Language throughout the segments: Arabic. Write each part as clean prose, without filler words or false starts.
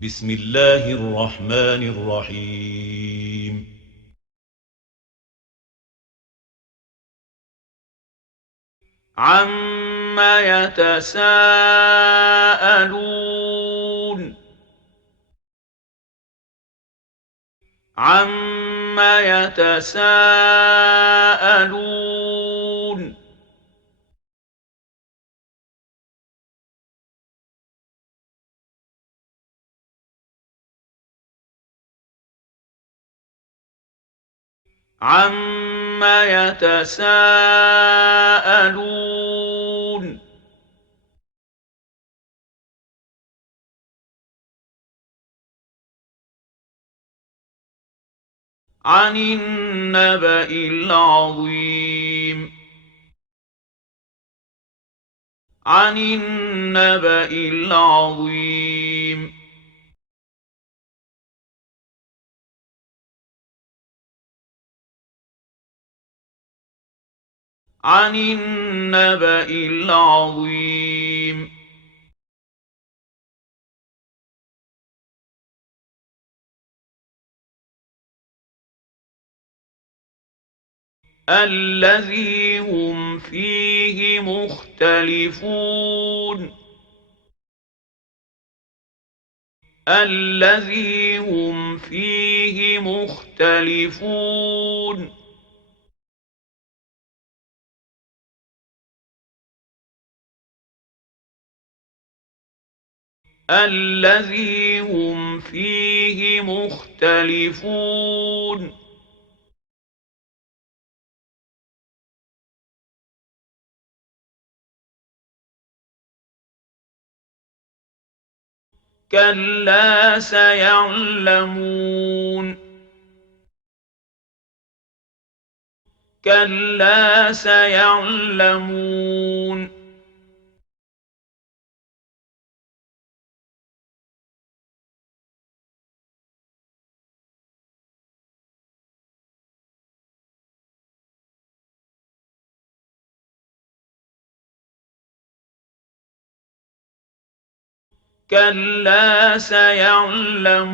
بسم الله الرحمن الرحيم. عَمَّ يَتَسَاءَلُونَ عَمَّ يَتَسَاءَلُونَ عَمَّ يَتَسَاءَلُونَ عَنِ النَّبَإِ الْعَظِيمِ عَنِ النَّبَإِ الْعَظِيمِ عَنِ النَّبَإِ الْعَظِيمِ الَّذِي هُمْ فِيهِ مُخْتَلِفُونَ الَّذِي هُمْ فِيهِ مُخْتَلِفُونَ الَّذِي هُمْ فِيهِ مُخْتَلِفُونَ كَلَّا سَيَعْلَمُونَ كَلَّا سَيَعْلَمُونَ كَلَّا سَيَعْلَمُونَ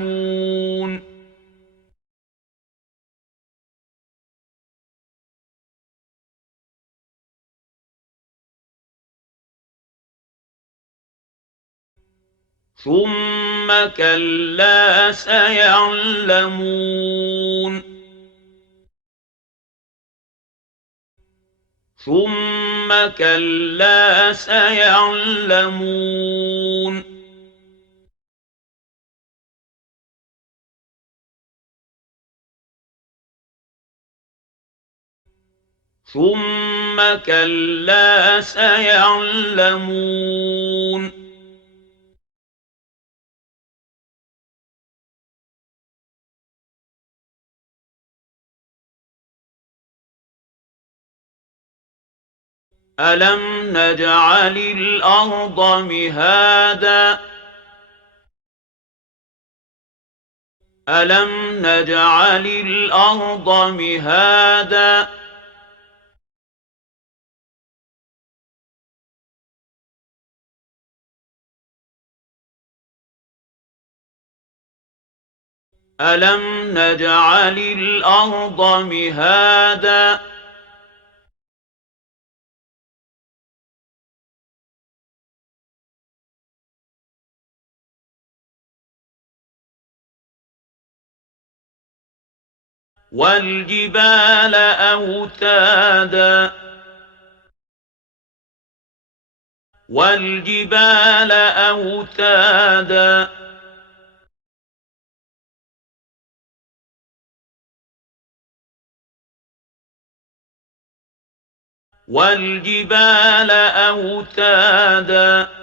ثُمَّ كَلَّا سَيَعْلَمُونَ ثُمَّ كَلَّا سَيَعْلَمُونَ ثُمَّ كَلَّا سَيَعْلَمُونَ أَلَمْ نَجْعَلِ الْأَرْضَ مِهَادًا أَلَمْ نَجْعَلِ الْأَرْضَ مِهَادًا أَلَمْ نَجْعَلِ الْأَرْضَ مِهَادًا وَالْجِبَالَ أَوْتَادًا وَالْجِبَالَ أَوْتَادًا وَالْجِبَالَ أَوْتَادًا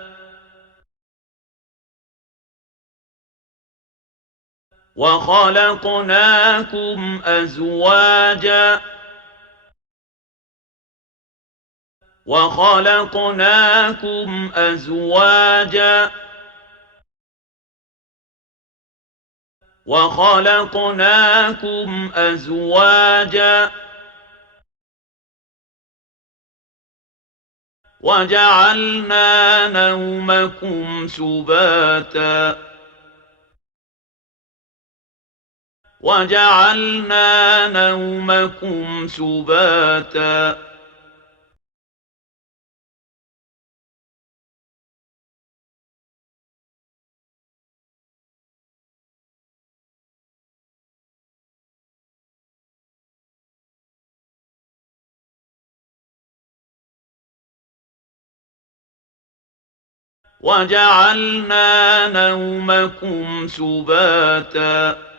وَخَلَقْنَاكُمْ أَزْوَاجًا وَخَلَقْنَاكُمْ أَزْوَاجًا وَخَلَقْنَاكُمْ أَزْوَاجًا وَجَعَلْنَا نَوْمَكُمْ سُبَاتًا وجعلنا نومكم سباتا وجعلنا نومكم سباتا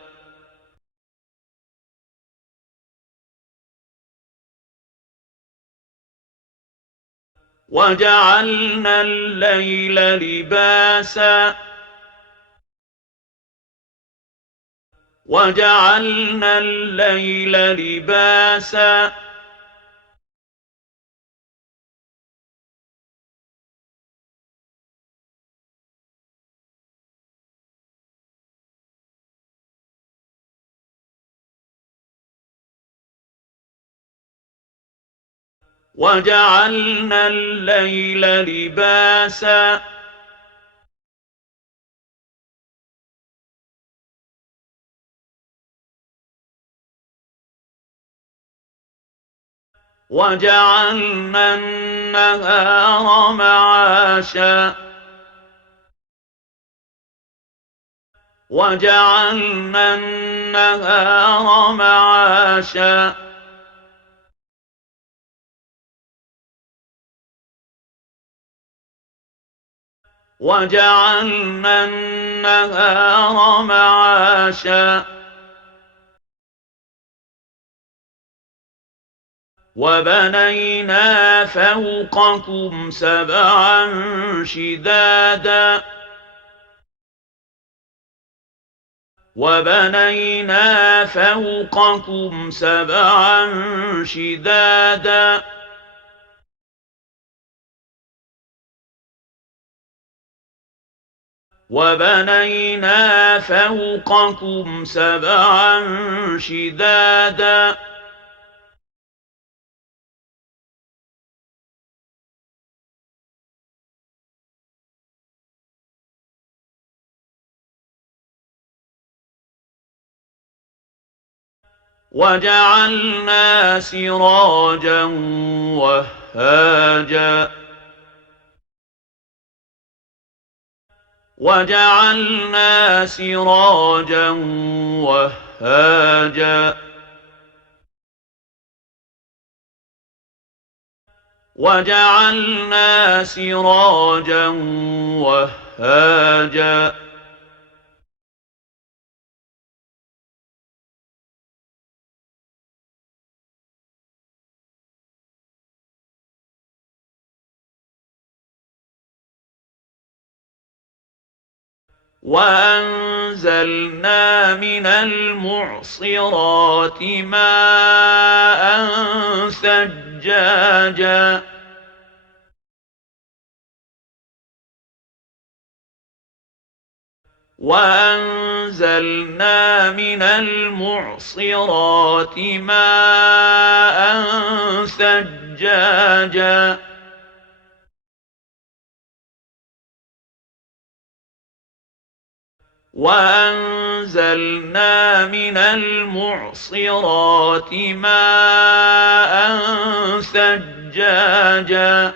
وجعلنا الليل لباسا وجعلنا الليل لباسا وجعلنا الليل لباسا وجعلنا النهار معاشا وجعلنا النهار معاشا وجعلنا النهار معاشا وبنينا فوقكم سبعا شدادا وبنينا فوقكم سبعا شدادا وبنينا فوقكم سبعا شدادا وجعلنا سراجا وهاجا وجعلنا سراجا وهاجا وجعلنا سراجا وهاجا وأنزلنا من المعصرات ماء ثجاجا وأنزلنا من المعصرات ماء ثجاجا وأنزلنا من المعصرات ماء ثجاجا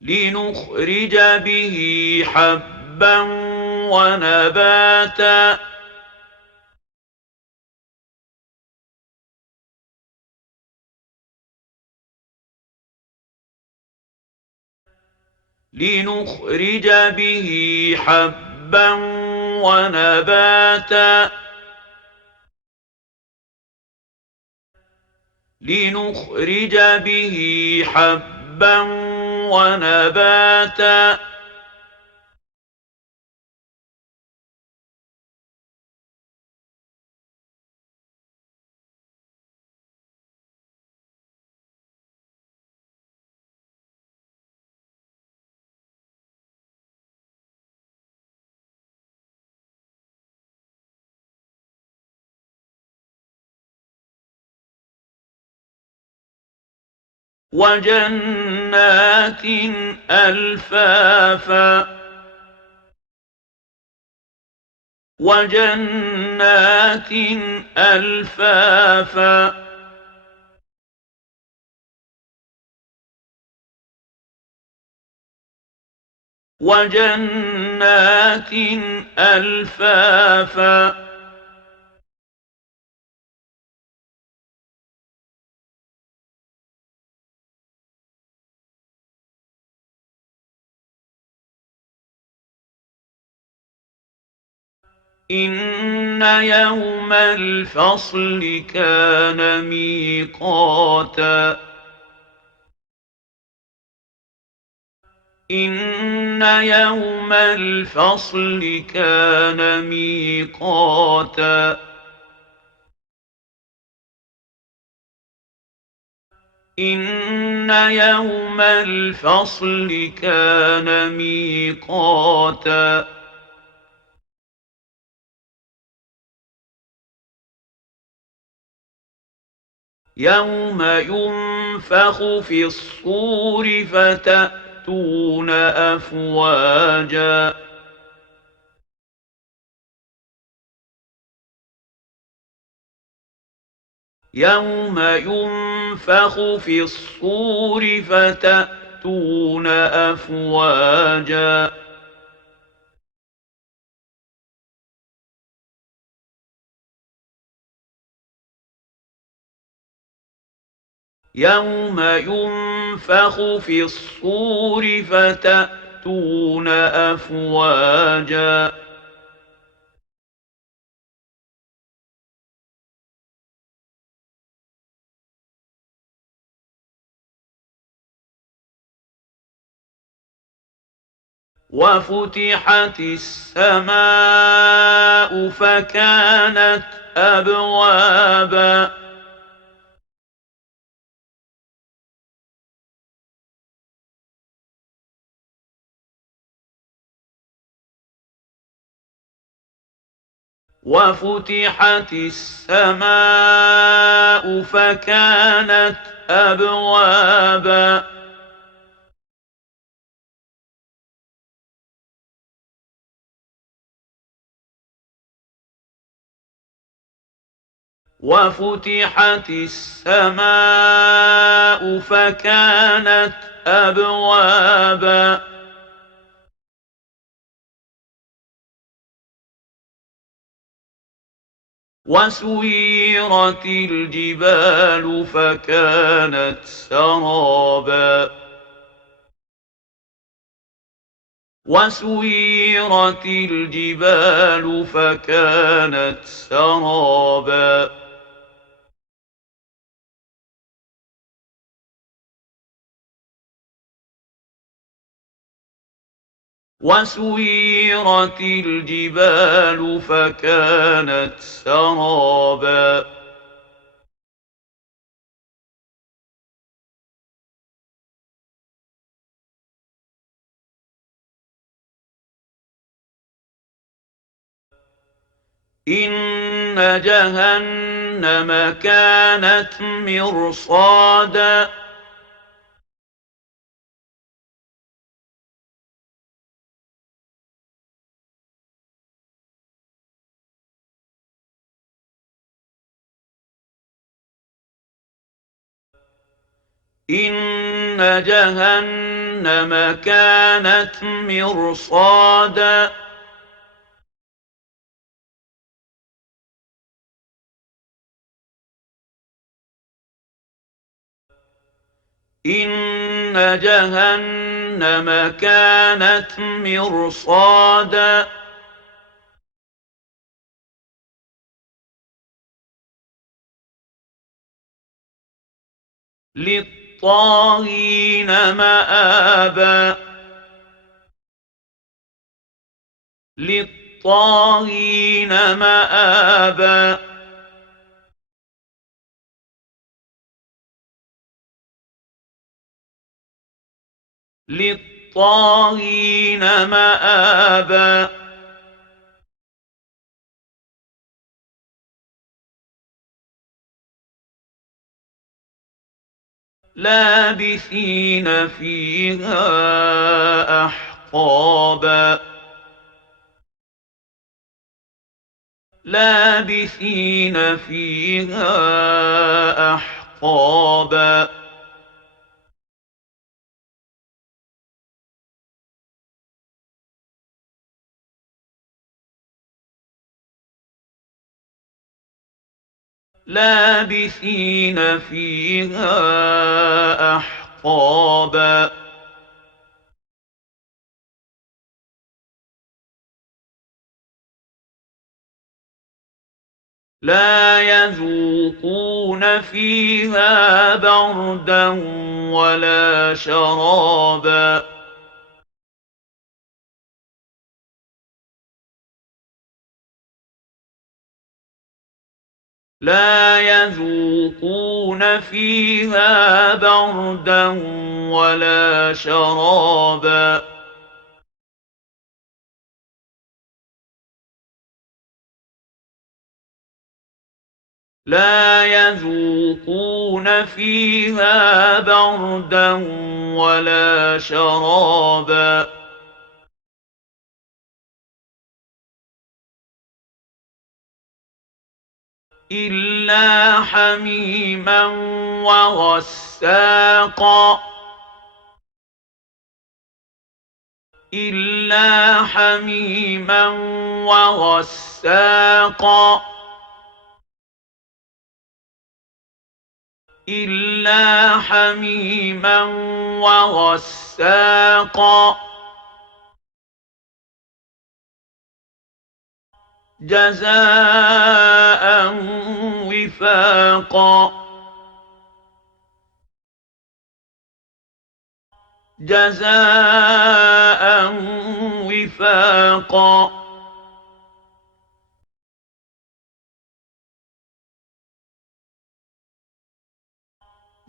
لنخرج به حبا ونباتا لنخرج به حبا ونباتا لنخرج به حبا ونباتا وجنات ألفافا وجنات ألفافا وجنات ألفافا إن يوم الفصل كان ميقاتا إن يوم الفصل كان ميقاتا إن يوم الفصل كان ميقاتا يوم ينفخ في الصور فتأتون أفواجا يوم ينفخ في الصور فتأتون أفواجا يوم ينفخ في الصور فتأتون أفواجا وفتحت السماء فكانت أبوابا وفتحت السماء فكانت أبوابا وفتحت السماء فكانت أبوابا وسيرت الجبال فكانت سرابا وسيرت الجبال فكانت سرابا وسيرت الجبال فكانت سرابا إن جهنم كانت مرصادا إن جهنم كانت مرصادا إن جهنم كانت مرصادا للطاغين مآبا للطاغين مآبا للطاغين مآبا لابثين فيها أحقابا لابثين فيها أحقابا لابثين فيها أحقابا لا يذوقون فيها بردا ولا شرابا لا يذوقون فيها بردا ولا شرابا لا يذوقون فيها بردا ولا شرابا إلا حميما وغساقا إلا حميما وغساقا إلا حميما وغساقا جزاء وفاقا جزاء وفاقا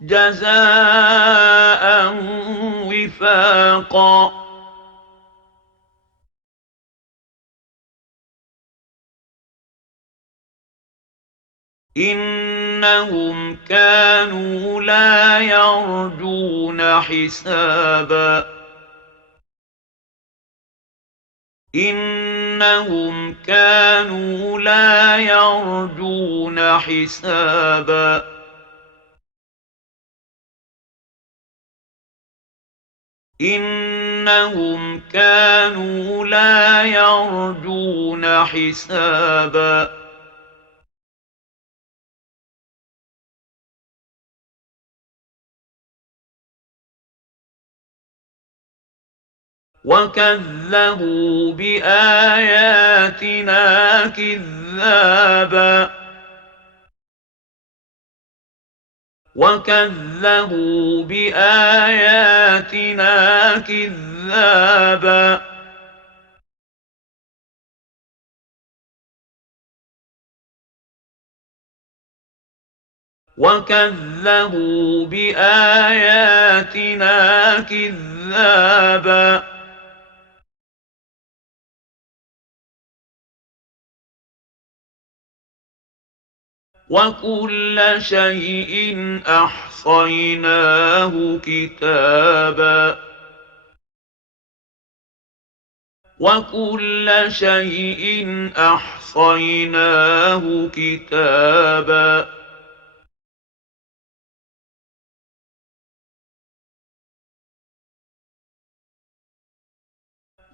جزاء وفاقا إنهم كانوا لا يرجون حسابا إنهم كانوا لا يرجون حسابا إنهم كانوا لا يرجون حسابا وكذبوا بآياتنا كذابا وكذبوا بآياتنا كذابا وكذبوا بآياتنا كذابا وكل شيء أحصيناه كتابا وكل شيء أحصيناه كتابا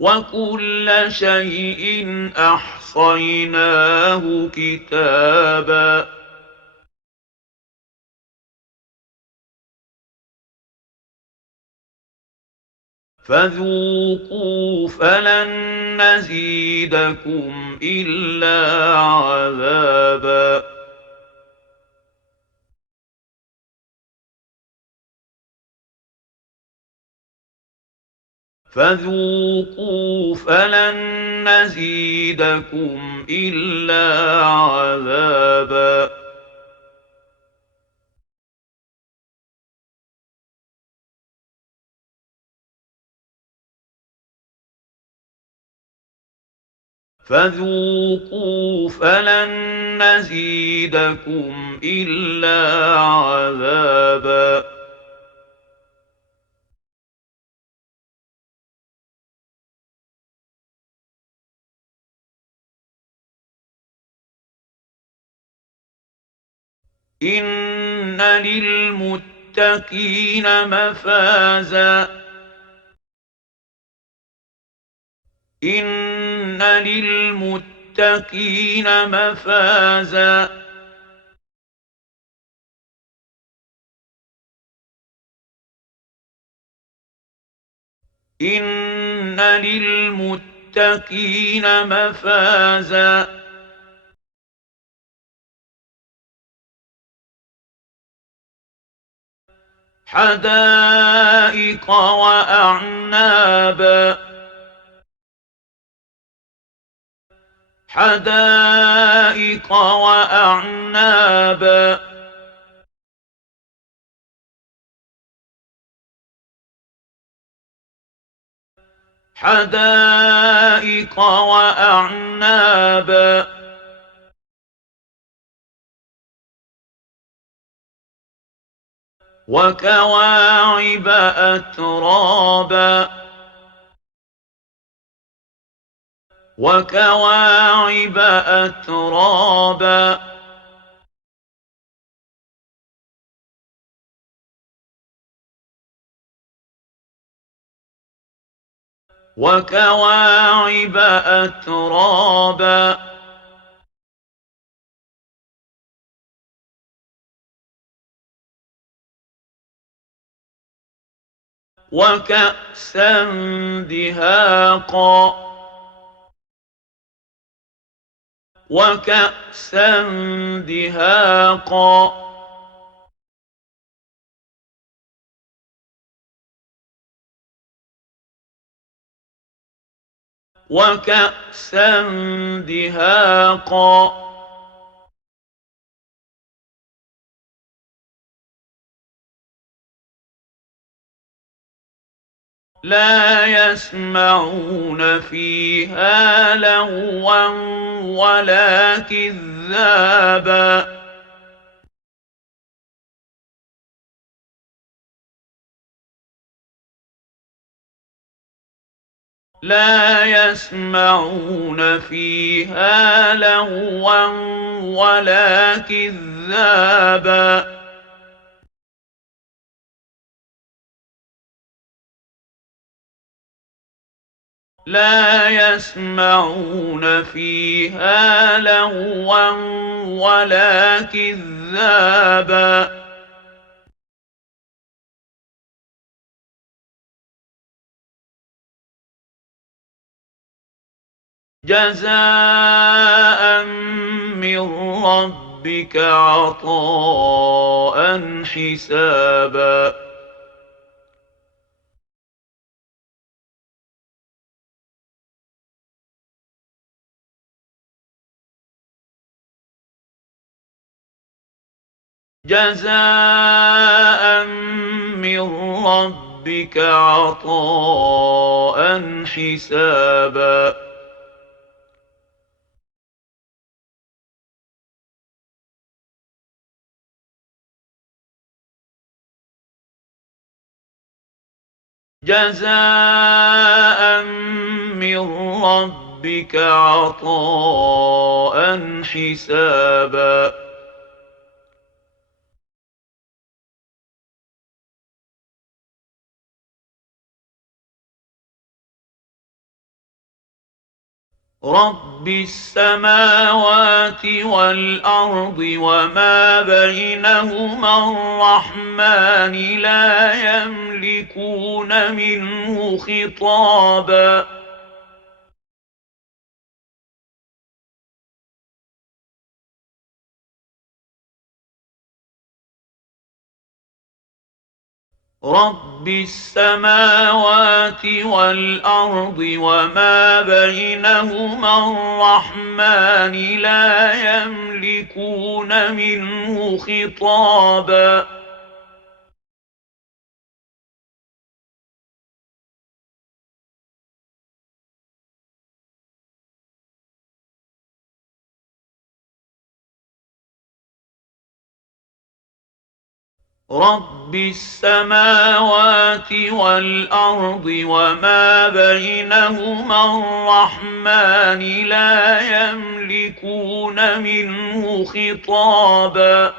وكل شيء أحصيناه كتابا فذوقوا فلن نزيدكم إلا عذابا فذوقوا فلن نزيدكم إلا عذابا فذوقوا فلن نزيدكم إلا عذابا إن للمتقين مفازا إن للمتقين مفازا إن للمتقين مفازا حدائق وأعنابا حدائق وأعنابا حدائق وأعنابا وكواعب أترابا وكواعب أترابا وكواعب أترابا وكأسا دهاقا وكأسا دهاقا وكأسا دهاقا لا يسمعون فيها لغوا ولا كذابا لا يسمعون فيها لغوا ولا كذابا لا يسمعون فيها لغوا ولا كذابا جزاء من ربك عطاء حسابا جزاء من ربك عطاء حسابا جزاء من ربك عطاء حسابا رب السماوات والأرض وما بينهما الرحمن لا يملكون منه خطابا رب السماوات والأرض وما بينهما الرحمن لا يملكون منه خطابا رب السماوات والأرض وما بينهما الرحمن لا يملكون منه خطابا رب السماوات والأرض وما بينهما الرحمن لا يملكون منه خطابا رب السماوات والأرض وما بينهما الرحمن لا يملكون منه خطابا رب السماوات والأرض وما بينهما الرحمن لا يملكون منه خطابا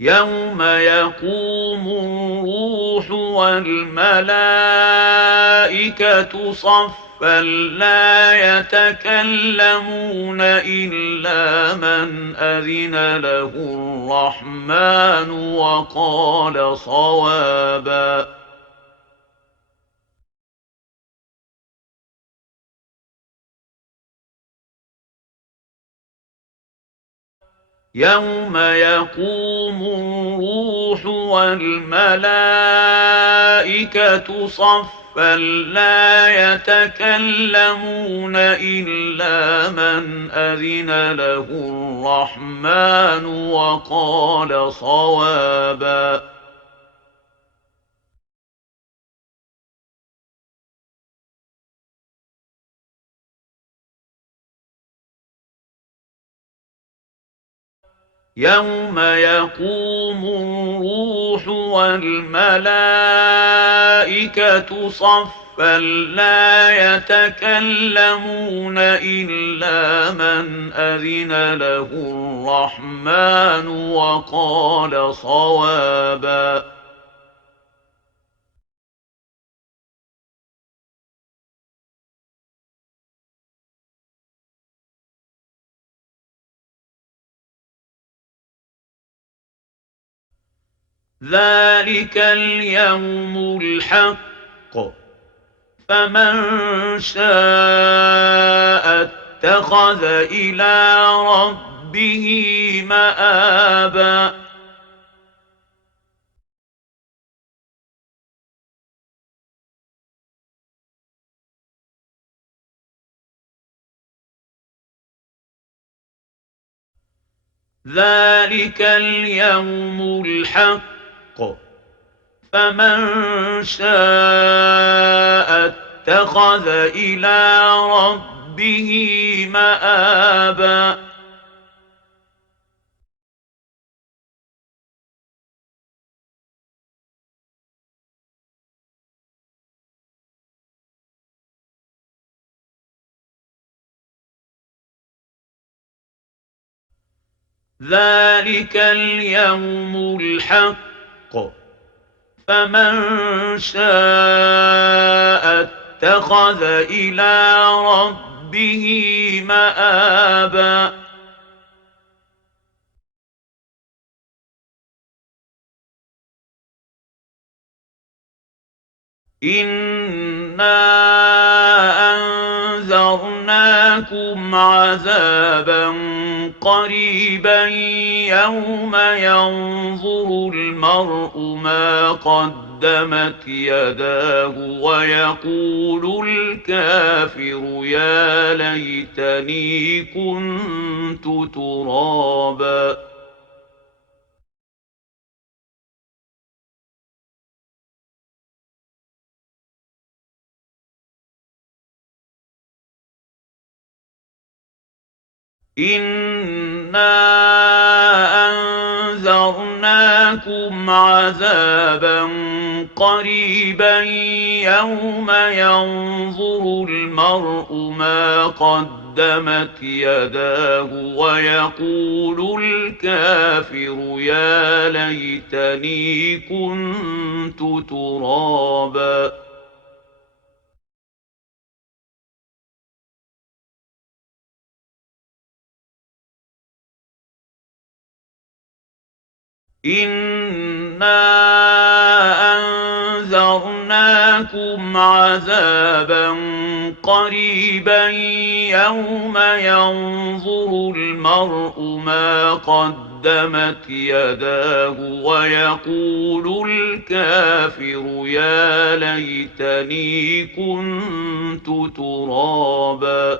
يوم يقوم الروح والملائكة صفا لا يتكلمون إلا من أذن له الرحمن وقال صوابا يوم يقوم الروح والملائكة صفا لا يتكلمون إلا من أذن له الرحمن وقال صوابا يوم يقوم الروح والملائكة صفا لا يتكلمون إلا من أذن له الرحمن وقال صوابا ذلك اليوم الحق فمن شاء اتخذ إلى ربه مآبا ذلك اليوم الحق فمن شاء اتخذ إلى ربه مآبا ذلك اليوم الحق فمن شاء اتخذ إلى ربه مآبا إنا أنذرناكم عذابا قريبا يوم ينظر المرء ما قدمت يداه ويقول الكافر يا ليتني كنت ترابا إنا أنذرناكم عذابا قريبا يوم ينظر المرء ما قدمت يداه ويقول الكافر يا ليتني كنت ترابا إنا أنذرناكم عذابا قريبا يوم ينظر المرء ما قدمت يداه ويقول الكافر يا ليتني كنت ترابا